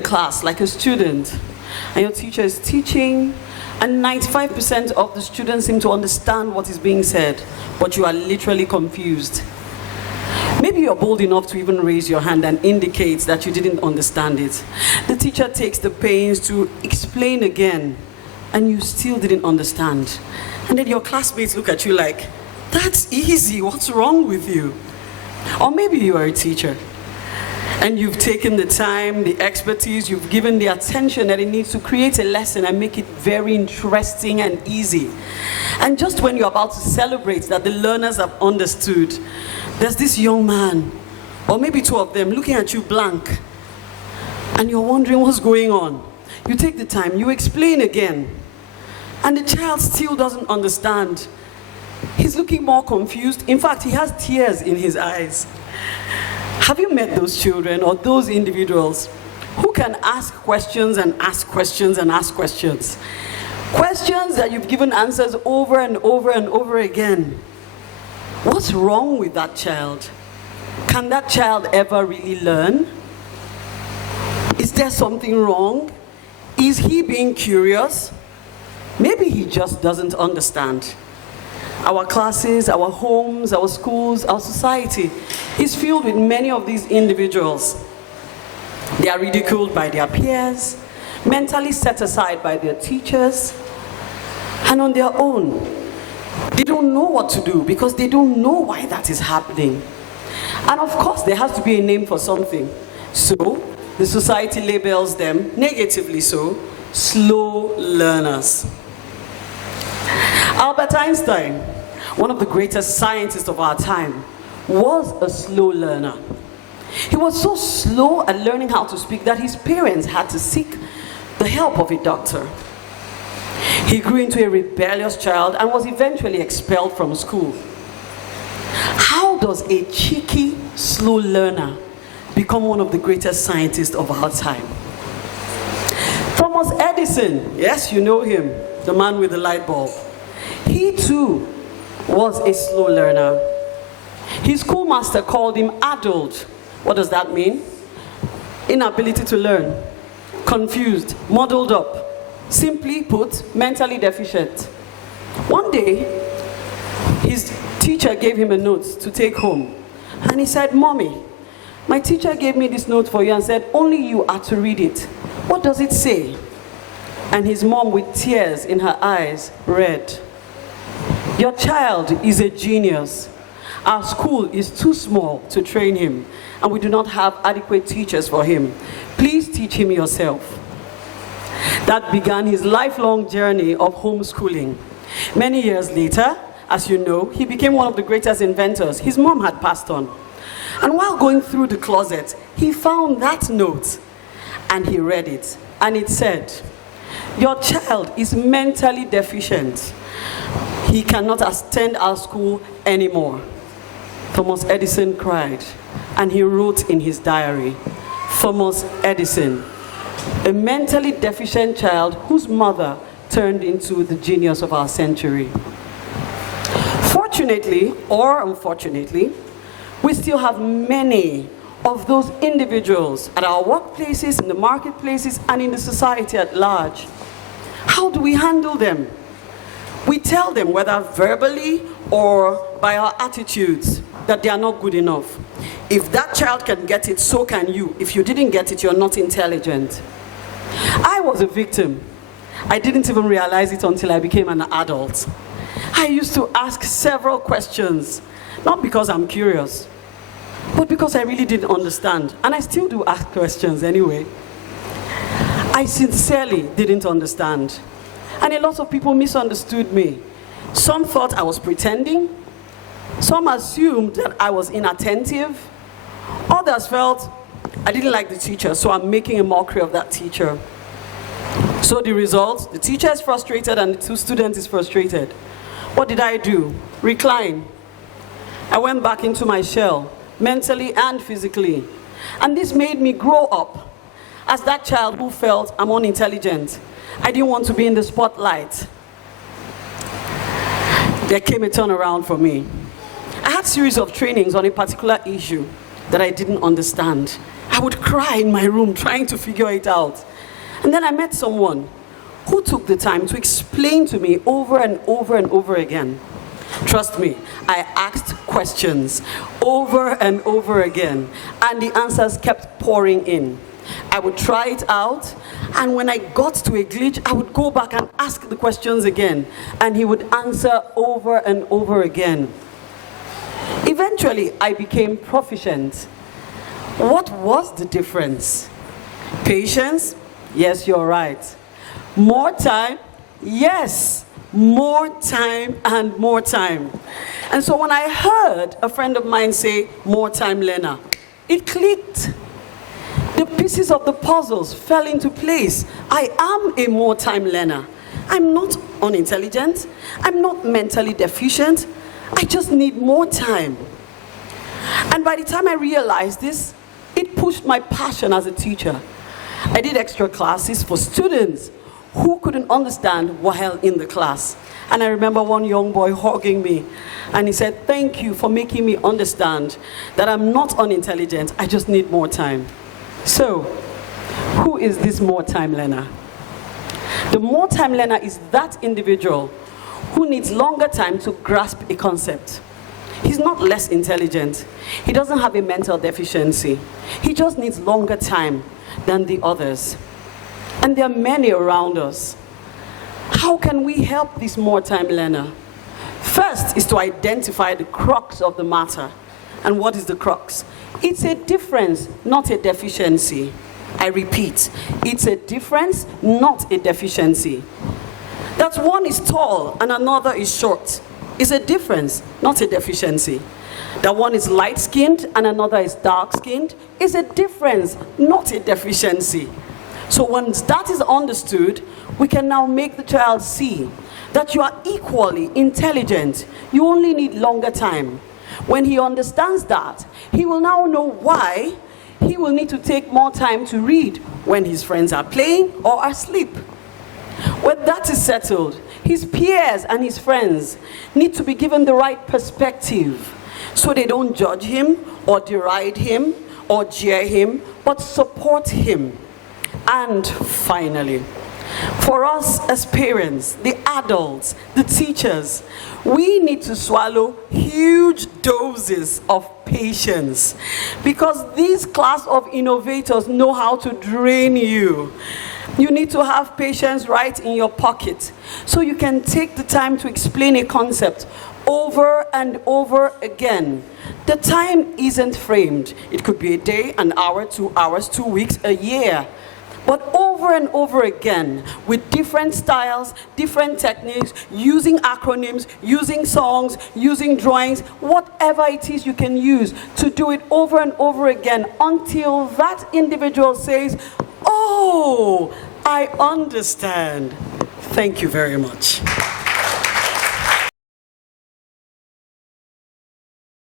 a class like a student, and your teacher is teaching, and 95% of the students seem to understand what is being said, but you are literally confused. Maybe you're bold enough to even raise your hand and indicate that you didn't understand it. The teacher takes the pains to explain again, and you still didn't understand. And then your classmates look at you like, that's easy, what's wrong with you? Or maybe you are a teacher, and you've taken the time, the expertise, you've given the attention that it needs to create a lesson and make it very interesting and easy. And just when you're about to celebrate that the learners have understood, there's this young man, or maybe two of them, looking at you blank, and you're wondering what's going on. You take the time, you explain again, and the child still doesn't understand. He's looking more confused. In fact, he has tears in his eyes. Have you met those children or those individuals who can ask questions and ask questions and ask questions? Questions that you've given answers over and over and over again. What's wrong with that child? Can that child ever really learn? Is there something wrong? Is he being curious? Maybe he just doesn't understand. Our classes, our homes, our schools, our society is filled with many of these individuals. They are ridiculed by their peers, mentally set aside by their teachers, and on their own, they don't know what to do because they don't know why that is happening. And of course, there has to be a name for something. So, the society labels them, negatively so, slow learners. Albert Einstein, one of the greatest scientists of our time, was a slow learner. He was so slow at learning how to speak that his parents had to seek the help of a doctor. He grew into a rebellious child and was eventually expelled from school. How does a cheeky, slow learner become one of the greatest scientists of our time? Thomas Edison, yes, you know him, the man with the light bulb. He too was a slow learner. His schoolmaster called him addled. What does that mean? Inability to learn, confused, muddled up. Simply put, mentally deficient. One day, his teacher gave him a note to take home. And he said, "Mommy, my teacher gave me this note for you and said, only you are to read it. What does it say?" And his mom, with tears in her eyes, read, "Your child is a genius. Our school is too small to train him, and we do not have adequate teachers for him. Please teach him yourself." That began his lifelong journey of homeschooling. Many years later, as you know, he became one of the greatest inventors. His mom had passed on. And while going through the closet, he found that note, and he read it. And it said, "Your child is mentally deficient. He cannot attend our school anymore." Thomas Edison cried, and he wrote in his diary, "Thomas Edison, a mentally deficient child whose mother turned into the genius of our century." Fortunately, or unfortunately, we still have many of those individuals at our workplaces, in the marketplaces, and in the society at large. How do we handle them? We tell them, whether verbally or by our attitudes, that they are not good enough. If that child can get it, so can you. If you didn't get it, you're not intelligent. I was a victim. I didn't even realize it until I became an adult. I used to ask several questions, not because I'm curious, but because I really didn't understand. And I still do ask questions anyway. I sincerely didn't understand. And a lot of people misunderstood me. Some thought I was pretending. Some assumed that I was inattentive. Others felt I didn't like the teacher, so I'm making a mockery of that teacher. So the result, the teacher is frustrated and the student is frustrated. What did I do? Recline. I went back into my shell, mentally and physically. And this made me grow up as that child who felt I'm unintelligent. I didn't want to be in the spotlight. There came a turnaround for me. I had a series of trainings on a particular issue that I didn't understand. I would cry in my room trying to figure it out. And then I met someone who took the time to explain to me over and over and over again. Trust me, I asked questions over and over again, and the answers kept pouring in. I would try it out, and when I got to a glitch, I would go back and ask the questions again, and he would answer over and over again. Eventually, I became proficient. What was the difference? Patience? Yes, you're right. More time? Yes. More time and more time. And so when I heard a friend of mine say, more time learner, it clicked. The pieces of the puzzles fell into place. I am a more time learner. I'm not unintelligent. I'm not mentally deficient. I just need more time. And by the time I realized this, it pushed my passion as a teacher. I did extra classes for students who couldn't understand while in the class. And I remember one young boy hugging me, and he said, thank you for making me understand that I'm not unintelligent, I just need more time. So, who is this more time learner? The more time learner is that individual who needs longer time to grasp a concept. He's not less intelligent. He doesn't have a mental deficiency. He just needs longer time than the others. And there are many around us. How can we help this more time learner? First is to identify the crux of the matter. And what is the crux? It's a difference, not a deficiency. I repeat, it's a difference, not a deficiency. That one is tall and another is short. It's a difference, not a deficiency. That one is light-skinned and another is dark-skinned. It's a difference, not a deficiency. So once that is understood, we can now make the child see that you are equally intelligent. You only need longer time. When he understands that, he will now know why he will need to take more time to read when his friends are playing or asleep. When that is settled, his peers and his friends need to be given the right perspective so they don't judge him or deride him or jeer him, but support him. And finally, for us as parents, the adults, the teachers, we need to swallow huge doses of patience, because this class of innovators know how to drain you. You need to have patience right in your pocket so you can take the time to explain a concept over and over again. The time isn't framed. It could be a day, an hour, 2 hours, 2 weeks, a year. But over and over again, with different styles, different techniques, using acronyms, using songs, using drawings, whatever it is you can use to do it over and over again until that individual says, oh, I understand. Thank you very much.